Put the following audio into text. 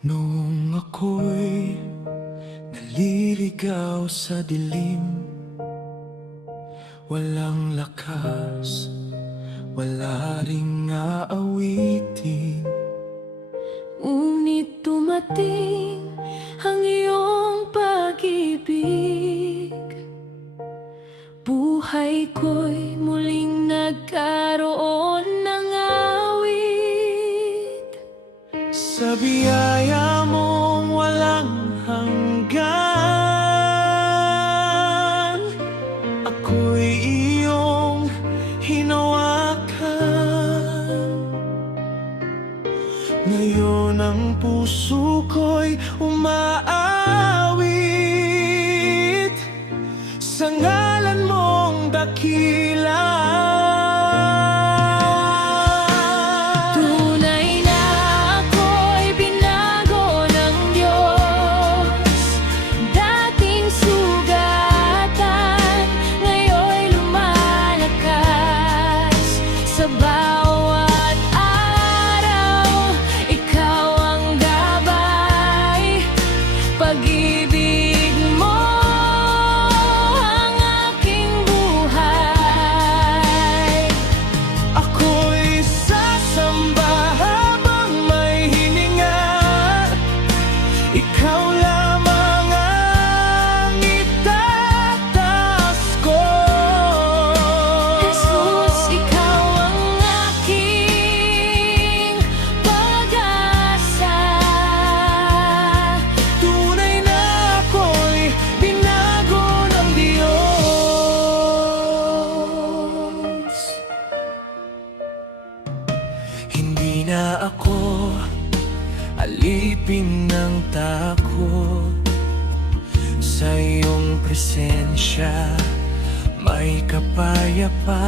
Noong ako'y naliligaw sa dilim, walang lakas, wala ring aawitin. Ngunit dumating ang iyong pag-ibig, buhay ko'y muling nagkaroon ng awit. Sa biyaya mong walang hanggan, ako'y iyong hinawakan. Ngayon ang puso ko'y umaawit sa ngalan mong dakila. Pag-ibig mo ang aking buhay. Ako'y sasamba habang may hininga, ikaw lamang ang itataas ko. Jesus, ikaw ang aking pag-asa. Tunay na ako'y binago ng Diyos. Hindi na ako alipin ng takot, sa iyong presensya may kapayapaan.